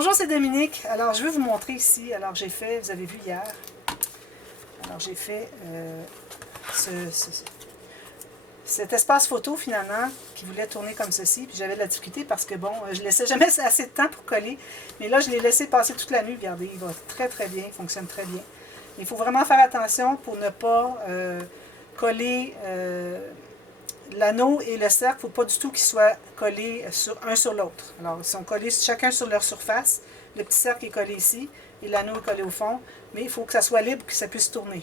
Bonjour, c'est Dominique. Alors, je vais vous montrer ici. Alors, j'ai fait, vous avez vu hier, alors j'ai fait cet espace photo finalement qui voulait tourner comme ceci. Puis j'avais de la difficulté parce que bon, je laissais jamais assez de temps pour coller. Mais là, je l'ai laissé passer toute la nuit. Regardez, il va très très bien, il fonctionne très bien. Il faut vraiment faire attention pour ne pas coller l'anneau et le cercle. Il ne faut pas du tout qu'ils soient collés un sur l'autre. Alors, ils sont collés chacun sur leur surface. Le petit cercle est collé ici et l'anneau est collé au fond. Mais il faut que ça soit libre, que ça puisse tourner.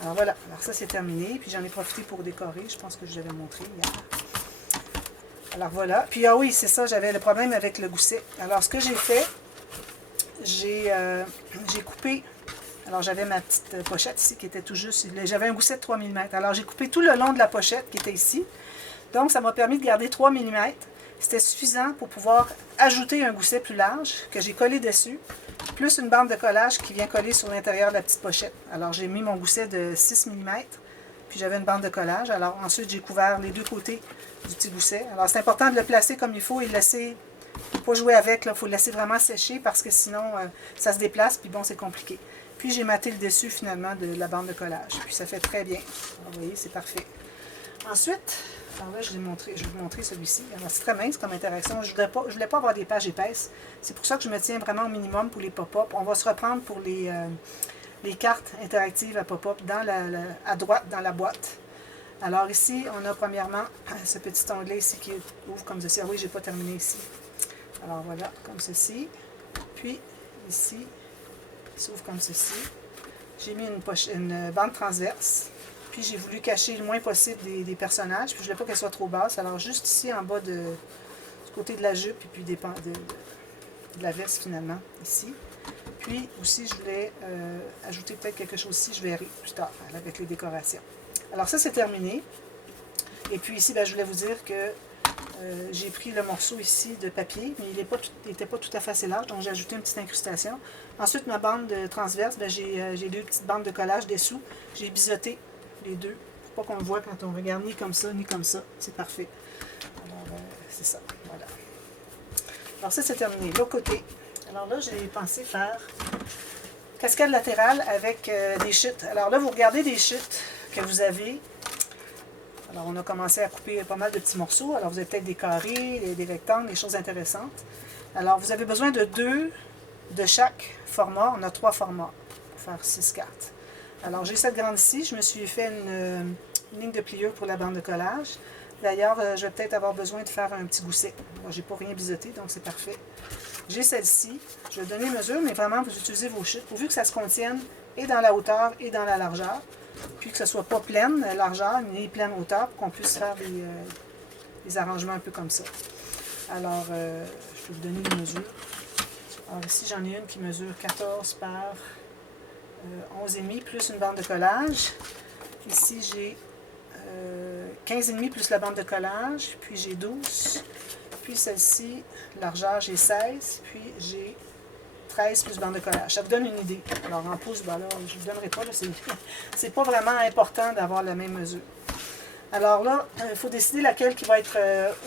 Alors voilà, alors ça c'est terminé, puis j'en ai profité pour décorer, je pense que je l'avais montré hier. Alors voilà, puis ah oui, c'est ça, j'avais le problème avec le gousset. Alors ce que j'ai fait, j'ai coupé, alors j'avais ma petite pochette ici qui était tout juste, j'avais un gousset de 3 mm. Alors j'ai coupé tout le long de la pochette qui était ici, donc ça m'a permis de garder 3 mm. C'était suffisant pour pouvoir ajouter un gousset plus large que j'ai collé dessus, plus une bande de collage qui vient coller sur l'intérieur de la petite pochette. Alors j'ai mis mon gousset de 6 mm, puis j'avais une bande de collage. Alors ensuite j'ai couvert les deux côtés du petit gousset. Alors c'est important de le placer comme il faut et de laisser, pas jouer avec, il faut le laisser vraiment sécher parce que sinon ça se déplace, puis bon c'est compliqué. Puis j'ai matté le dessus finalement de la bande de collage, puis ça fait très bien. Alors, vous voyez, c'est parfait. Ensuite, alors là, je vais vous montrer celui-ci. Alors, c'est très mince comme interaction. Je ne voulais pas avoir des pages épaisses. C'est pour ça que je me tiens vraiment au minimum pour les pop-up. On va se reprendre pour les cartes interactives à pop-up à droite dans la boîte. Alors ici, on a premièrement ce petit onglet ici qui ouvre comme ceci. Ah oui, je n'ai pas terminé ici. Alors voilà, comme ceci. Puis ici, il s'ouvre comme ceci. J'ai mis une bande transverse. Puis j'ai voulu cacher le moins possible des personnages. Puis je ne voulais pas qu'elle soit trop basse. Alors juste ici en bas du côté de la jupe et puis de la veste finalement, ici. Puis aussi je voulais ajouter peut-être quelque chose ici, je verrai plus tard avec les décorations. Alors ça c'est terminé. Et puis ici, ben, je voulais vous dire que j'ai pris le morceau ici de papier, mais il n'était pas tout à fait assez large, donc j'ai ajouté une petite incrustation. Ensuite, ma bande transverse, ben, j'ai deux petites bandes de collage dessous. J'ai biseauté les deux, pour pas qu'on le voit quand on regarde ni comme ça, ni comme ça. C'est parfait. Alors, c'est ça. Voilà. Alors ça, c'est terminé. L'autre côté. Alors là, j'ai pensé faire cascade latérale avec des chutes. Alors là, vous regardez des chutes que vous avez. Alors, on a commencé à couper pas mal de petits morceaux. Alors, vous avez peut-être des carrés, des rectangles, des choses intéressantes. Alors, vous avez besoin de 2 de chaque format. On a 3 formats pour faire 6 cartes. Alors, j'ai cette grande ici. Je me suis fait une ligne de pliure pour la bande de collage. D'ailleurs, je vais peut-être avoir besoin de faire un petit gousset. Je n'ai pas rien biseauté, donc c'est parfait. J'ai celle-ci. Je vais donner mesure, mais vraiment, vous utilisez vos chutes pourvu que ça se contienne et dans la hauteur et dans la largeur. Puis que ce ne soit pas pleine largeur, ni pleine hauteur, pour qu'on puisse faire des arrangements un peu comme ça. Alors, je peux vous donner une mesure. Alors ici, j'en ai une qui mesure 14 par 11,5 plus une bande de collage. Ici, j'ai 15,5 plus la bande de collage. Puis j'ai 12. Puis celle-ci, largeur, j'ai 16. Puis j'ai 13 plus bande de collage. Ça vous donne une idée. Alors en pouces, ben là, je ne vous donnerai pas. C'est pas vraiment important d'avoir la même mesure. Alors là, il faut décider laquelle qui va être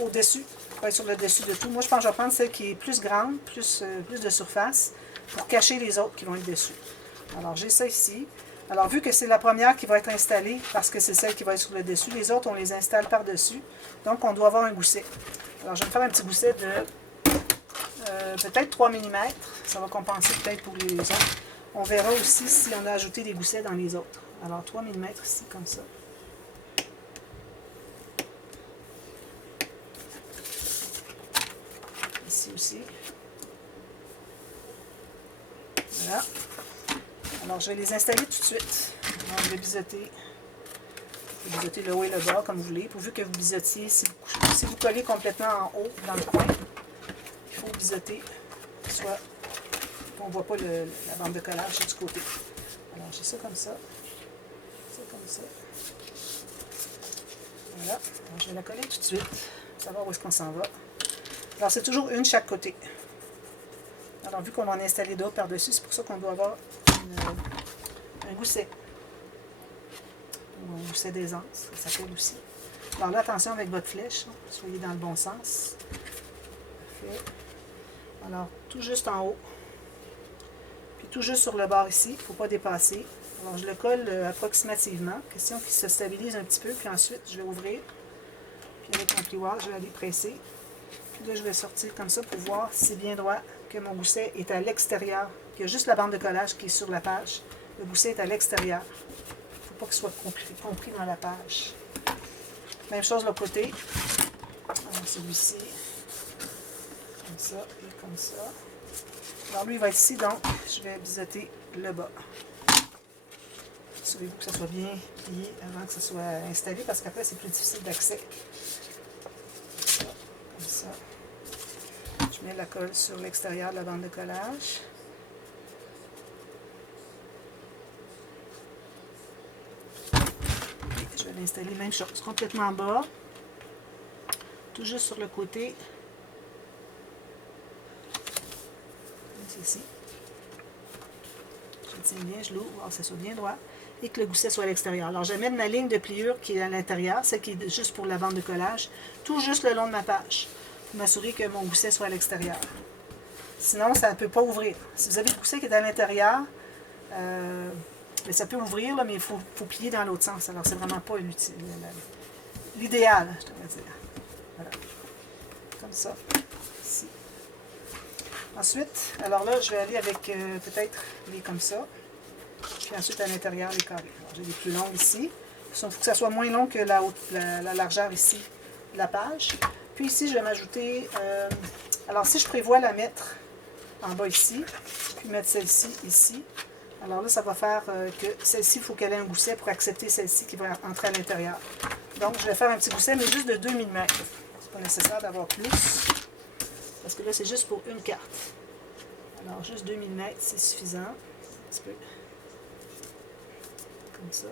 au-dessus, qui va être sur le dessus de tout. Moi, je pense que je vais prendre celle qui est plus grande, plus de surface, pour cacher les autres qui vont être dessus. Alors j'ai ça ici. Alors vu que c'est la première qui va être installée, parce que c'est celle qui va être sur le dessus, les autres, on les installe par-dessus. Donc on doit avoir un gousset. Alors je vais me faire un petit gousset de peut-être 3 mm. Ça va compenser peut-être pour les autres. On verra aussi si on a ajouté des goussets dans les autres. Alors 3 mm ici, comme ça. Ici aussi. Voilà. Alors je vais les installer tout de suite. Alors, je vais biseauter. Je vais biseauter le haut et le bas comme vous voulez. Pourvu que vous biseautiez, si vous collez complètement en haut dans le coin, il faut biseauter, soit on ne voit pas la bande de collage du côté. Alors j'ai ça comme ça. Ça comme ça. Voilà. Alors, je vais la coller tout de suite pour savoir où est-ce qu'on s'en va. Alors c'est toujours une chaque côté. Alors vu qu'on va en installer d'autres par-dessus, c'est pour ça qu'on doit avoir un gousset. Ou un gousset d'aisance, ça s'appelle aussi. Alors là, attention avec votre flèche, soyez dans le bon sens. Parfait. Alors, tout juste en haut. Puis tout juste sur le bord ici, il ne faut pas dépasser. Alors, je le colle approximativement. Question qu'il se stabilise un petit peu. Puis ensuite, je vais ouvrir. Puis avec mon plioir, je vais aller presser. Puis là, je vais sortir comme ça pour voir si c'est bien droit, que mon gousset est à l'extérieur. Il y a juste la bande de collage qui est sur la page. Le gousset est à l'extérieur. Il ne faut pas qu'il soit compris dans la page. Même chose de l'autre côté. Alors, celui-ci. Comme ça et comme ça. Alors, lui, il va être ici, donc je vais biseauter le bas. Assurez-vous que ça soit bien plié avant que ça soit installé, parce qu'après, c'est plus difficile d'accès. Comme ça. Je mets la colle sur l'extérieur de la bande de collage. Et je vais l'installer, même chose, complètement en bas. Tout juste sur le côté. Comme ceci. Je tiens bien, je l'ouvre, alors que ça soit bien droit. Et que le gousset soit à l'extérieur. Alors, je vais mettre ma ligne de pliure qui est à l'intérieur, celle qui est juste pour la bande de collage, tout juste le long de ma page, pour m'assurer que mon gousset soit à l'extérieur. Sinon, ça ne peut pas ouvrir. Si vous avez le gousset qui est à l'intérieur, ça peut ouvrir, là, mais il faut plier dans l'autre sens. Alors, c'est vraiment pas utile. L'idéal, je devrais dire. Voilà. Comme ça. Ici. Ensuite, alors là, je vais aller avec peut-être les comme ça. Puis ensuite, à l'intérieur, les carrés. J'ai des plus longues ici. Il faut que ça soit moins long que la largeur ici de la page. Puis ici, je vais m'ajouter... alors, si je prévois la mettre en bas ici, puis mettre celle-ci ici, alors là, ça va faire que celle-ci, il faut qu'elle ait un gousset pour accepter celle-ci qui va entrer à l'intérieur. Donc, je vais faire un petit gousset, mais juste de 2 mm. C'est pas nécessaire d'avoir plus, parce que là, c'est juste pour une carte. Alors, juste 2 mm, c'est suffisant. Un petit peu. Comme ça.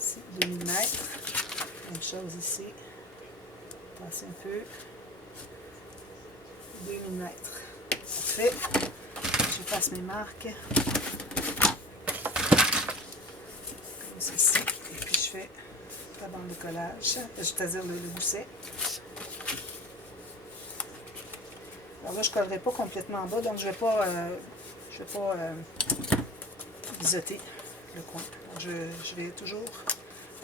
Ici, 2 mm. Même chose ici. Passer un peu. 2 mm. Parfait. Je passe mes marques. Comme ceci. Et puis je fais la bande de collage, c'est-à-dire le gousset. Alors là, je ne collerai pas complètement en bas, donc je ne vais pas, biseauter le coin. Je vais toujours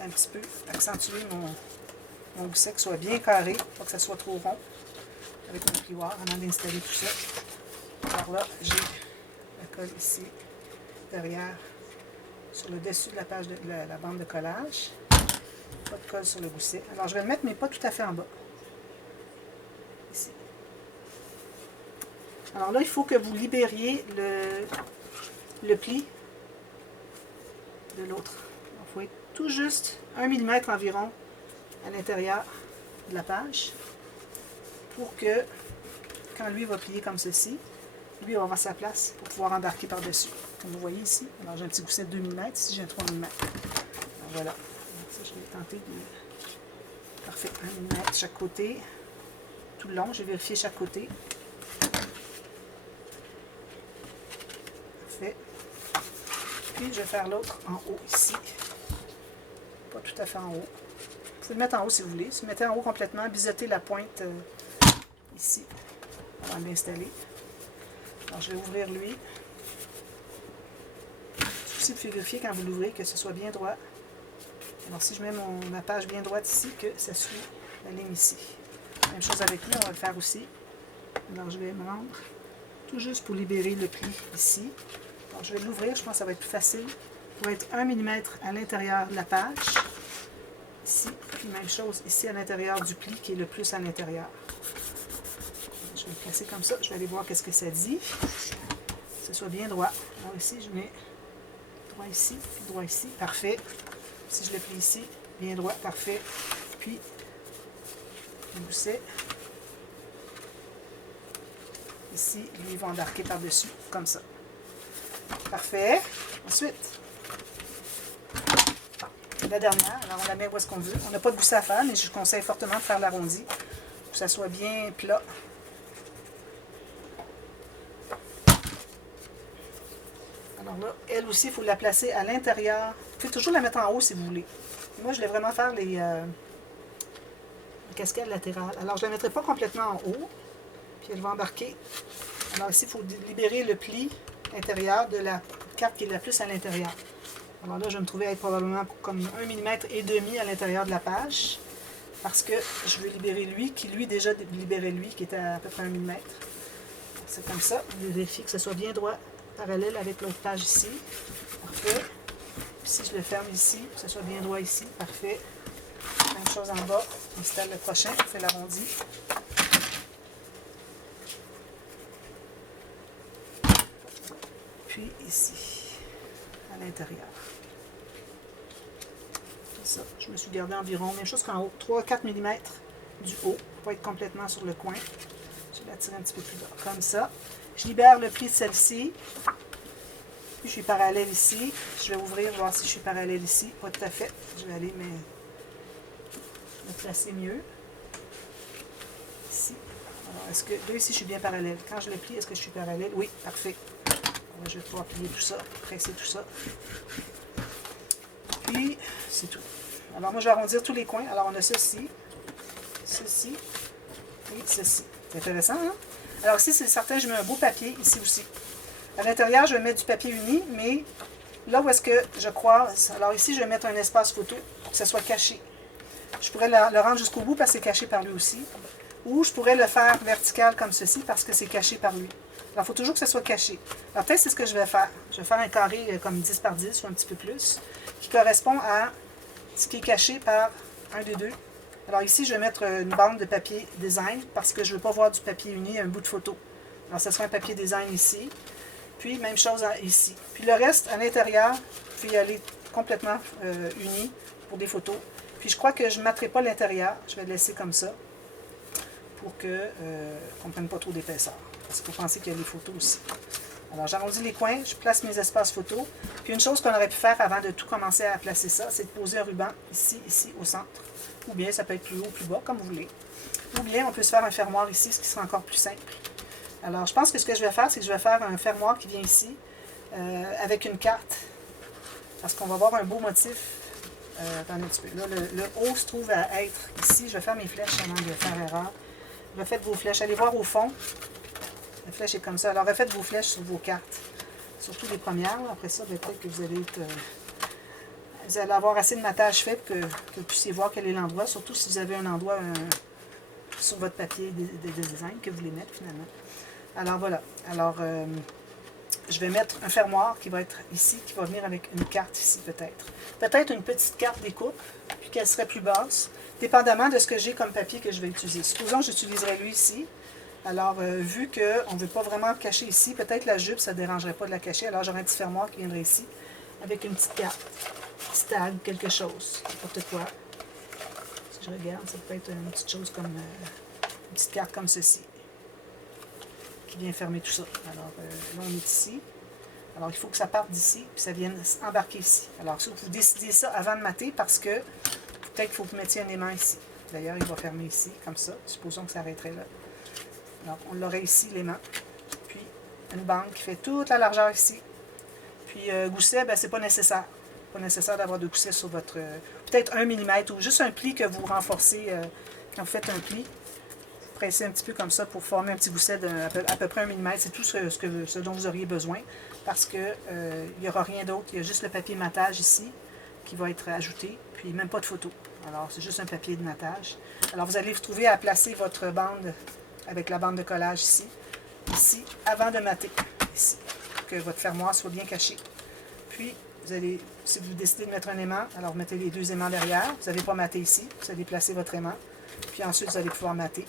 un petit peu accentuer mon gousset, que ce soit bien carré, pas que ça soit trop rond, avec mon plioir, avant d'installer tout ça. Alors là, j'ai la colle ici, derrière, sur le dessus de la page de la bande de collage. Pas de colle sur le gousset. Alors je vais le mettre, mais pas tout à fait en bas. Ici. Alors là, il faut que vous libériez le pli de l'autre. Il faut être tout juste 1 mm environ à l'intérieur de la page pour que, quand lui va plier comme ceci, lui va avoir sa place pour pouvoir embarquer par-dessus. Comme vous voyez ici, alors j'ai un petit gousset de 2 mm, ici j'ai un 3 mm. Alors voilà. Donc ça, je vais tenter de... Parfait, 1 mm chaque côté. Tout le long, j'ai vérifié chaque côté. Parfait. Puis je vais faire l'autre en haut ici. Pas tout à fait en haut. Vous pouvez le mettre en haut si vous voulez. Si vous mettez en haut complètement, biseautez la pointe ici avant de l'installer. Alors je vais ouvrir lui. Aussi, vous pouvez vérifier quand vous l'ouvrez que ce soit bien droit. Alors si je mets ma page bien droite ici, que ça suit la ligne ici. Même chose avec lui, on va le faire aussi. Alors je vais me rendre tout juste pour libérer le pli ici. Alors je vais l'ouvrir, je pense que ça va être plus facile. Pour être 1 mm à l'intérieur de la page. Ici, puis même chose ici à l'intérieur du pli qui est le plus à l'intérieur. Je vais le placer comme ça, je vais aller voir qu'est-ce que ça dit. Que ce soit bien droit. Alors ici, je mets droit ici, puis droit ici, parfait. Si je le plie ici, bien droit, parfait. Puis, le gousset. Ici, lui, il va embarquer par-dessus, comme ça. Parfait. Ensuite, la dernière, alors on la met où est-ce qu'on veut. On n'a pas de gousset à faire, mais je conseille fortement de faire l'arrondi pour que ça soit bien plat. Alors là, elle aussi, il faut la placer à l'intérieur. Vous pouvez toujours la mettre en haut si vous voulez. Moi, je voulais vraiment faire les cascades latérales. Alors, je ne la mettrai pas complètement en haut. Puis elle va embarquer. Alors ici, il faut libérer le pli intérieur de la carte qui est la plus à l'intérieur. Alors là, je vais me trouver à être probablement comme 1,5 mm à l'intérieur de la page. Parce que je veux libérer lui, qui lui déjà libérait lui, qui était à peu près 1 mm. C'est comme ça. Je vérifie que ce soit bien droit, parallèle avec l'autre page ici. Parfait. Puis si je le ferme ici, que ce soit bien droit ici. Parfait. Même chose en bas. On installe le prochain. On fait l'arrondi. Puis ici, à l'intérieur. Ça, je me suis gardé environ, même chose qu'en haut, 3-4 mm du haut, pour pas être complètement sur le coin. Je vais la tirer un petit peu plus bas, comme ça. Je libère le pli de celle-ci. Puis je suis parallèle ici. Je vais ouvrir, voir si je suis parallèle ici. Pas tout à fait. Je vais aller me placer mieux. Ici. Alors, est-ce que, là, ici, je suis bien parallèle. Quand je le plie, est-ce que je suis parallèle? Oui, parfait. Alors, je vais pouvoir plier tout ça, presser tout ça. Puis, c'est tout. Alors, moi, je vais arrondir tous les coins. Alors, on a ceci, ceci et ceci. C'est intéressant, hein? Alors, ici, c'est certain, je mets un beau papier, ici aussi. À l'intérieur, je vais mettre du papier uni, mais là où est-ce que je croise, alors ici, je vais mettre un espace photo pour que ça soit caché. Je pourrais le rendre jusqu'au bout parce que c'est caché par lui aussi. Ou je pourrais le faire vertical comme ceci parce que c'est caché par lui. Alors, il faut toujours que ça soit caché. Alors, peut-être c'est ce que je vais faire. Je vais faire un carré comme 10 par 10 ou un petit peu plus, qui correspond à ce qui est caché par un des deux. Alors ici, je vais mettre une bande de papier design parce que je ne veux pas voir du papier uni, un bout de photo. Alors, ce sera un papier design ici. Puis, même chose ici. Puis, le reste, à l'intérieur, vous pouvez y aller complètement uni pour des photos. Puis, je crois que je ne mettrai pas l'intérieur. Je vais le laisser comme ça pour qu'on ne prenne pas trop d'épaisseur. Parce qu'il faut penser qu'il y a des photos aussi. Alors, j'arrondis les coins, je place mes espaces photos. Puis, une chose qu'on aurait pu faire avant de tout commencer à placer ça, c'est de poser un ruban ici, ici, au centre. Ou bien, ça peut être plus haut, plus bas, comme vous voulez. Ou bien, on peut se faire un fermoir ici, ce qui sera encore plus simple. Alors, je pense que ce que je vais faire, c'est que je vais faire un fermoir qui vient ici, avec une carte. Parce qu'on va avoir un beau motif. Attendez un petit peu. Là, le haut se trouve à être ici. Je vais faire mes flèches avant de faire erreur. Refaites vos flèches. Allez voir au fond. La flèche est comme ça. Alors, refaites vos flèches sur vos cartes. Surtout les premières. Après ça, peut-être que vous allez avoir assez de matage fait pour que vous puissiez voir quel est l'endroit. Surtout si vous avez un endroit sur votre papier de design que vous voulez mettre finalement. Alors, voilà. Alors, je vais mettre un fermoir qui va être ici, qui va venir avec une carte ici peut-être. Peut-être une petite carte découpe, puis qu'elle serait plus basse, dépendamment de ce que j'ai comme papier que je vais utiliser. Supposons que j'utiliserai lui ici. Alors, vu qu'on ne veut pas vraiment cacher ici, peut-être la jupe, ça ne dérangerait pas de la cacher. Alors, j'aurai un petit fermoir qui viendrait ici, avec une petite carte, un petit tag, quelque chose, n'importe quoi. Si je regarde, ça peut être une petite chose comme, une petite carte comme ceci, qui vient fermer tout ça. Alors, là, on est ici. Alors, il faut que ça parte d'ici, puis ça vienne embarquer ici. Alors, ça, vous décidez ça avant de mater, parce que peut-être qu'il faut que vous mettiez un aimant ici. D'ailleurs, il va fermer ici, comme ça. Supposons que ça arrêterait là. Alors, on l'aurait ici, l'aimant. Puis, une bande qui fait toute la largeur ici. Puis, gousset, ben, c'est pas nécessaire. Pas nécessaire d'avoir de gousset sur votre... peut-être 1 mm ou juste un pli que vous renforcez quand vous faites un pli. Vous pressez un petit peu comme ça pour former un petit gousset à peu près 1 mm. C'est tout ce dont vous auriez besoin parce que il n'y aura rien d'autre. Il y a juste le papier matage ici qui va être ajouté. Puis, même pas de photo. Alors, c'est juste un papier de matage. Alors, vous allez vous trouver à placer votre bande avec la bande de collage ici, avant de mater, ici, pour que votre fermoir soit bien caché. Puis, vous allez, si vous décidez de mettre un aimant, alors vous mettez les deux aimants derrière, vous n'allez pas mater ici, vous allez placer votre aimant, puis ensuite vous allez pouvoir mater.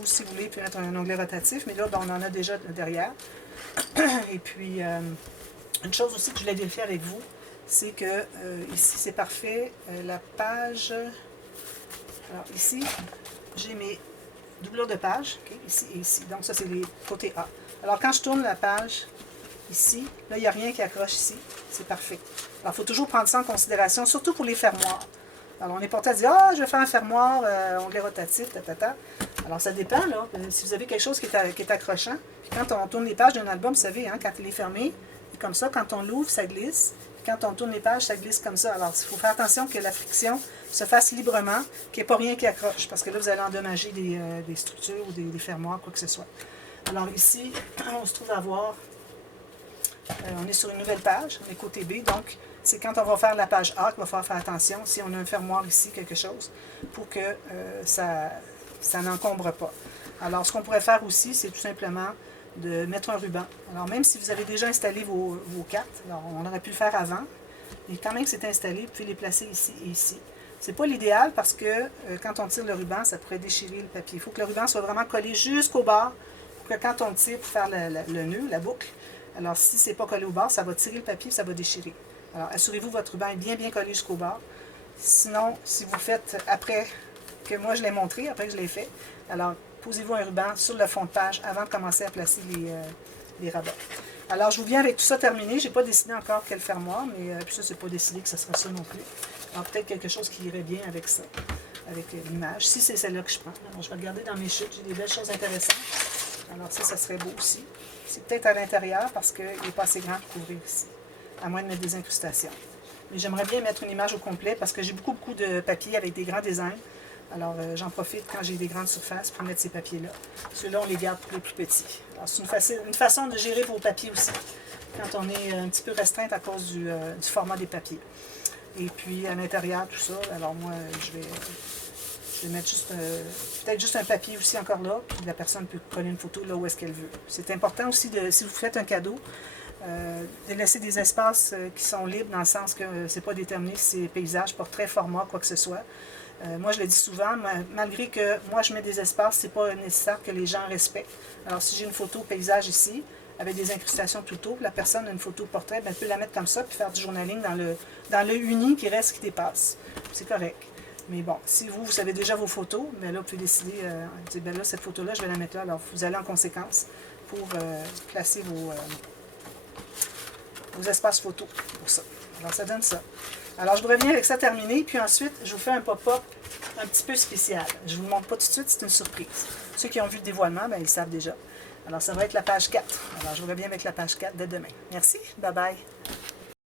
Ou si vous voulez, vous pouvez mettre un onglet rotatif, mais là, ben, on en a déjà derrière. Et puis, une chose aussi que je voulais vérifier avec vous, c'est que ici, c'est parfait, la page, alors ici, j'ai mes doublure de page, okay, ici et ici. Donc, ça, c'est les côtés A. Alors, quand je tourne la page, ici, là, il n'y a rien qui accroche ici. C'est parfait. Alors, il faut toujours prendre ça en considération, surtout pour les fermoirs. Alors, on est porté à dire, ah, je vais faire un fermoir, onglet rotatif, tatata. Alors, ça dépend, là. Si vous avez quelque chose qui est accrochant, puis quand on tourne les pages d'un album, vous savez, hein, quand il est fermé, c'est comme ça. Quand on l'ouvre, ça glisse. Puis quand on tourne les pages, ça glisse comme ça. Alors, il faut faire attention que la friction se fasse librement, qu'il n'y ait pas rien qui accroche, parce que là, vous allez endommager des structures ou des fermoirs, quoi que ce soit. Alors ici, on se trouve à voir, on est sur une nouvelle page, on est côté B, donc c'est quand on va faire la page A qu'il va falloir faire attention, si on a un fermoir ici, quelque chose, pour que ça n'encombre pas. Alors, ce qu'on pourrait faire aussi, c'est tout simplement de mettre un ruban. Alors, même si vous avez déjà installé vos cartes, alors on aurait pu le faire avant, mais quand même que c'est installé, vous pouvez les placer ici et ici. C'est pas l'idéal parce que quand on tire le ruban, ça pourrait déchirer le papier. Il faut que le ruban soit vraiment collé jusqu'au bord pour que quand on tire pour faire le nœud, la boucle, alors si c'est pas collé au bord, ça va tirer le papier et ça va déchirer. Alors, assurez-vous que votre ruban est bien collé jusqu'au bord. Sinon, si vous faites après que moi je l'ai montré, après que je l'ai fait, alors posez-vous un ruban sur le fond de page avant de commencer à placer les rabats. Alors, je vous viens avec tout ça terminé. Je n'ai pas décidé encore quel fermoir, mais puis ça, c'est pas décidé que ce sera ça non plus. Alors, peut-être quelque chose qui irait bien avec ça, avec l'image. Si c'est celle-là que je prends. Alors, je vais regarder dans mes chutes. J'ai des belles choses intéressantes. Alors, ça serait beau aussi. C'est peut-être à l'intérieur parce qu'il n'est pas assez grand pour couvrir ici, à moins de mettre des incrustations. Mais j'aimerais bien mettre une image au complet parce que j'ai beaucoup de papier avec des grands designs. Alors, j'en profite quand j'ai des grandes surfaces pour mettre ces papiers-là. Ceux-là, on les garde pour les plus petits. Alors, c'est une façon de gérer vos papiers aussi, quand on est un petit peu restreinte à cause du format des papiers. Et puis, à l'intérieur, tout ça, alors moi, je vais mettre juste, peut-être juste un papier aussi encore là, puis la personne peut coller une photo là où est-ce qu'elle veut. C'est important aussi, si vous faites un cadeau, de laisser des espaces qui sont libres, dans le sens que c'est pas déterminé si c'est paysage, portrait, format, quoi que ce soit. Moi, je le dis souvent, malgré que moi, je mets des espaces, c'est pas nécessaire que les gens respectent. Alors, si j'ai une photo paysage ici, avec des incrustations tout autour, la personne a une photo portrait, bien, elle peut la mettre comme ça, puis faire du journaling dans le uni qui reste, qui dépasse. C'est correct. Mais bon, si vous savez déjà vos photos, bien là, vous pouvez décider, bien là, cette photo-là, je vais la mettre là. Alors, vous allez en conséquence pour placer vos espaces photos pour ça. Alors, ça donne ça. Alors, je vous reviens avec ça terminé, puis ensuite, je vous fais un pop-up un petit peu spécial. Je ne vous le montre pas tout de suite, c'est une surprise. Ceux qui ont vu le dévoilement, bien, ils savent déjà. Alors, ça va être la page 4. Alors, je vous reviens avec la page 4 dès demain. Merci, bye bye.